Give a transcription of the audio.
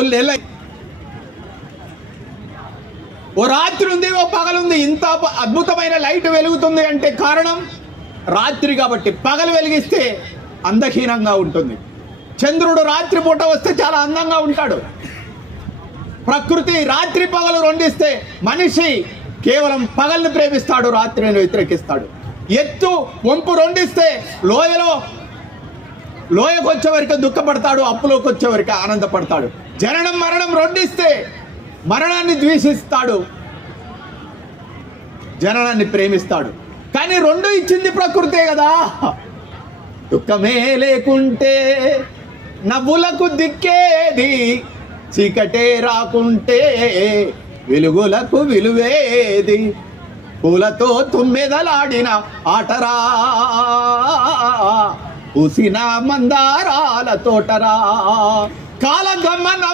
3 ఓ రాత్రి ఉంది, ఓ పగలుంది. ఇంత అద్భుతమైన లైట్ వెలుగుతుంది అంటే కారణం రాత్రి కాబట్టి. పగలు వెలిగిస్తే అందహీనంగా ఉంటుంది. చంద్రుడు రాత్రి పూట వస్తే చాలా అందంగా ఉంటాడు. ప్రకృతి రాత్రి పగలు రెండిస్తే మనిషి కేవలం పగల్ని ప్రేమిస్తాడు, రాత్రిని వ్యతిరేకిస్తాడు. ఎత్తు వంపు రెండిస్తే లోయకు వచ్చేవరకు దుఃఖపడతాడు, అప్పులోకి వచ్చేవరకు ఆనందపడతాడు. జననం మరణం రెండిస్తే మరణాన్ని ద్వేషిస్తాడు, జననాన్ని ప్రేమిస్తాడు. కానీ రెండు ఇచ్చింది ప్రకృతే కదా. దుఃఖమే లేకుంటే నవ్వులకు దిక్కేది, చీకటే రాకుంటే వెలుగులకు విలువేది. పూలతో తుమ్మెదలాడిన ఆటరా, పూసిన మందారాల తోటరా, కాలగమనము